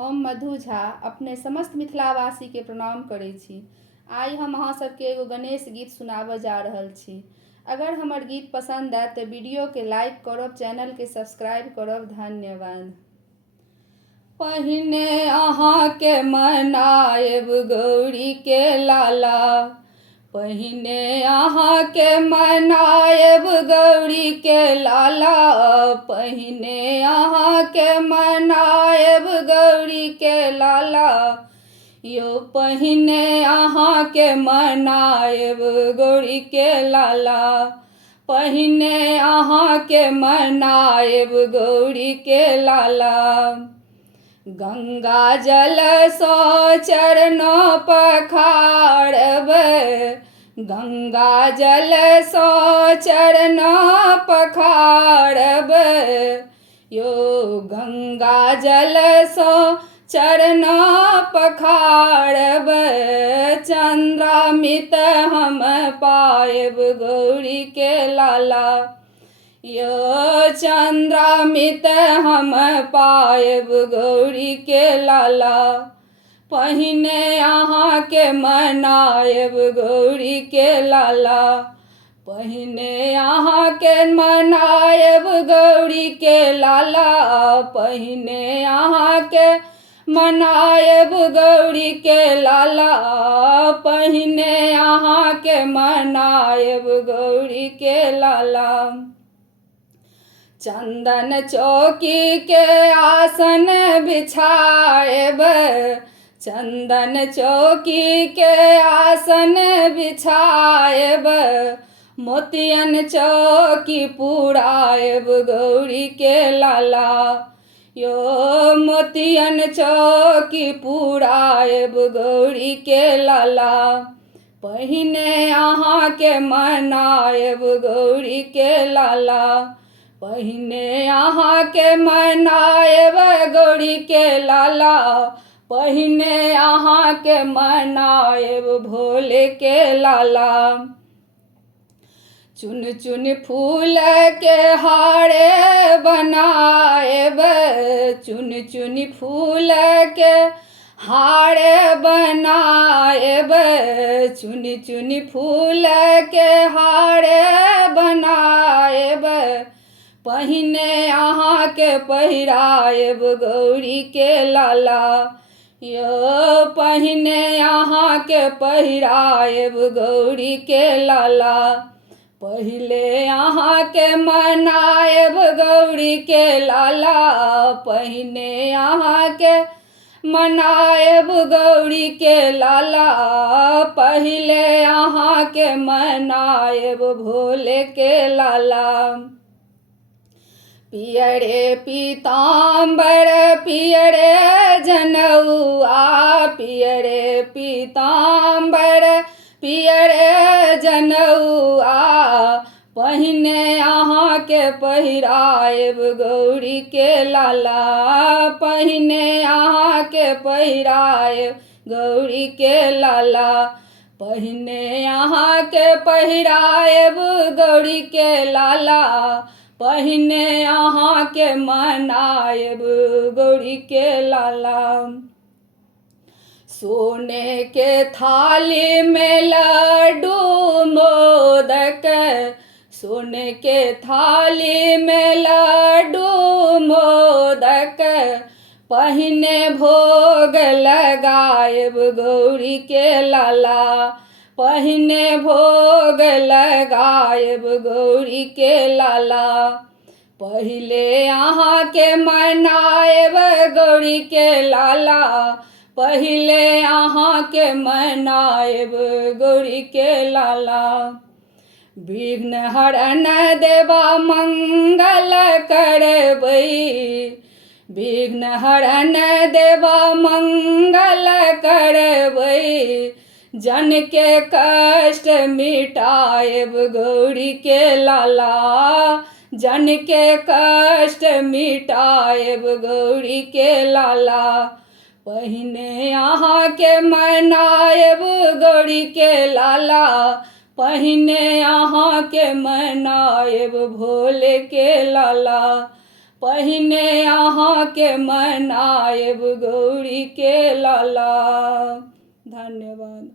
हम मधु झा अपने समस्त मिथिलावासी के प्रणाम करै छी। आइ हम अहाँ सबके एगो गणेश गीत सुनाबऽ जा रहल छी। अगर हमर गीत पसंद आए तो वीडियो के लाइक करब, चैनल के सब्सक्राइब करब। धन्यवाद। पहिने अहाँ के मनाएब गौरी के लाला, पहिने अहाँ के मनाएब गौरी के लाला, पहिने अहाँ के मनाएब गौरी के लाला, यो पहिने अहाँ के मनाएब गौरी के लाला, पहिने अहाँ के मनाएब गौरी के लाला। गंगा जल सो चरण पखारब, गंगा जल सो चरण पखारब, यो गंगा जल सो चरण पखारब, चंद्रामित हम पाएब गौरी के लाला, यो चंद्रामित हम पाएब गौरी के लाला, पहिने अहाँ के मनाएब गौरी के लाला, पहिने अहाँ के मनाएब गौरी के लाला, पहिने अहाँ के मनाएब गौरी के लाला, पहिने अहाँ के मनाएब गौरी के लाला। चंदन चौकी के आसन बिछाएब, चंदन चौकी के आसन बिछाएब, मोतियन चौकी पुराएब गौरी के लाला, यो मोतियन चौकी पुराएब गौरी के लाला, पहिने अहाँ के मनाएब गौरी के लाला, पहिने अहाँ के मनाएब गौरी के लाला, पहिने अहाँ के मनाएब भोले के लाला। चुन चुन फूल के हारे बनाएब, चुन चुन फूल के हारे बनाएब, चुन चुन फूल के हारे बनाएब, पहिने अहाँ के पहिराएब गौरी के लाला, यो पहिने अहाँ के पहिराएब गौरी के लाला, पहिले अहाँ के मनाएब गौरी के लाला, पहिने अहाँ के मनाएब गौरी के लाला, पहिले अहाँ के मनाएब भोले के लाला। पियरे पीताम्बर पियरे जनौआ, पियरे पीताम्बर पियरे जनौआ, पहिने अहाँ के पहिराएब गौरी के लाला, पहिने अहाँ के पहिराएब गौरी के लाला, पहिने अहाँ के पहिराएब गौरी के लाला, पहिने अहाँ के मनाएब गौरी के लाला। सोने के थाली में लड्डू मोदक, सोने के थाली में लड्डू मोदक, पहिने भोग लगाएब गौरी के लाला, पहिने भोग लगाएब गौरी के लाला, पहिले अहाँ के मनाएब गौरी के लाला, पहिले अहाँ के मनाएब गौरी के लाला। विघ्न हरण देवा मंगल करबै, विघ्न हरण देवा मंगल करबै, जन के कष्ट मिटाएब गौरी के लाला, जन के कष्ट मिटाएब गौरी के लाला, पहिने अहाँ के मनाएब गौरी के लाला, पहिने अहाँ के मनाएब भोले के लाला, पहिने अहाँके मनाएब गौरी के लाला। धन्यवाद।